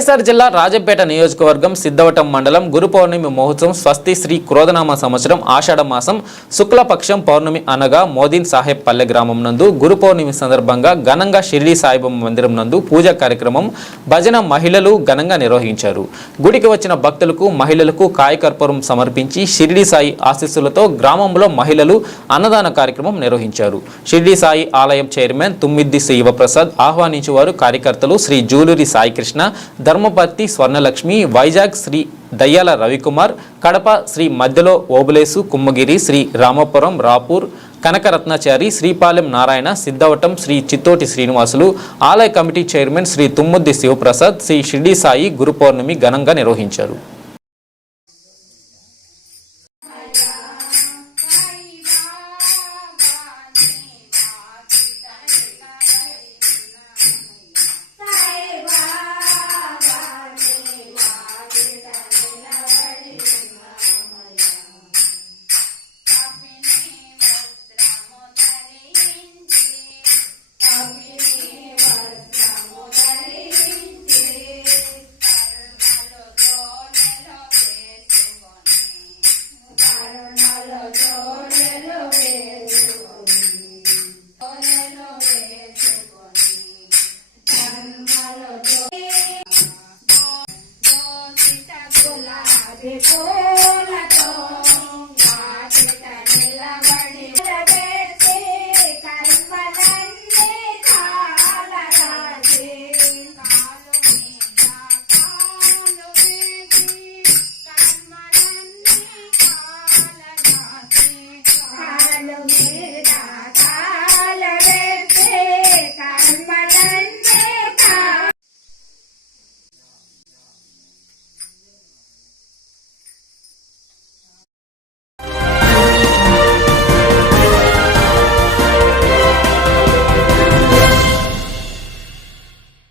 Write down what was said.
వైఎస్ఆర్ జిల్లా రాజంపేట నియోజకవర్గం సిద్ధవటం మండలం గురు పౌర్ణమి మహోత్సవం స్వస్తి శ్రీ క్రోధనామ సంవత్సరం ఆషాఢ మాసం శుక్లపక్షం పౌర్ణమి అనగా మోదీన్ సాహెబ్ పల్లె గ్రామం నందు గురు పౌర్ణమి సందర్భంగా ఘనంగా షిర్డి సాయిబాబా మందిరం నందు పూజా కార్యక్రమం భజన మహిళలు ఘనంగా నిర్వహించారు. గుడికి వచ్చిన భక్తులకు మహిళలకు కాయకర్పూరం సమర్పించి షిరిడి సాయి ఆశీస్సులతో గ్రామంలో మహిళలు అన్నదాన కార్యక్రమం నిర్వహించారు. షిర్డి సాయి ఆలయం చైర్మన్ తుమ్మిద్ది శివప్రసాద్ ఆహ్వానించేవారు కార్యకర్తలు శ్రీ జూలూరి సాయికృష్ణ ధర్మపత్తి స్వర్ణలక్ష్మి వైజాగ్ శ్రీ దయ్యాల రవికుమార్ కడప శ్రీ మధ్యలో ఓబులేసు కుమ్మగిరి శ్రీ రామపురం రాపూర్ కనకరత్నాచారి శ్రీపాలెం నారాయణ సిద్ధవటం శ్రీ చిత్తోటి శ్రీనివాసులు ఆలయ కమిటీ చైర్మన్ శ్రీ తుమ్ముద్ది శివప్రసాద్ శ్రీ షిర్డి సాయి గురు పౌర్ణమి ఘనంగా నిర్వహించారు. Happy birthday.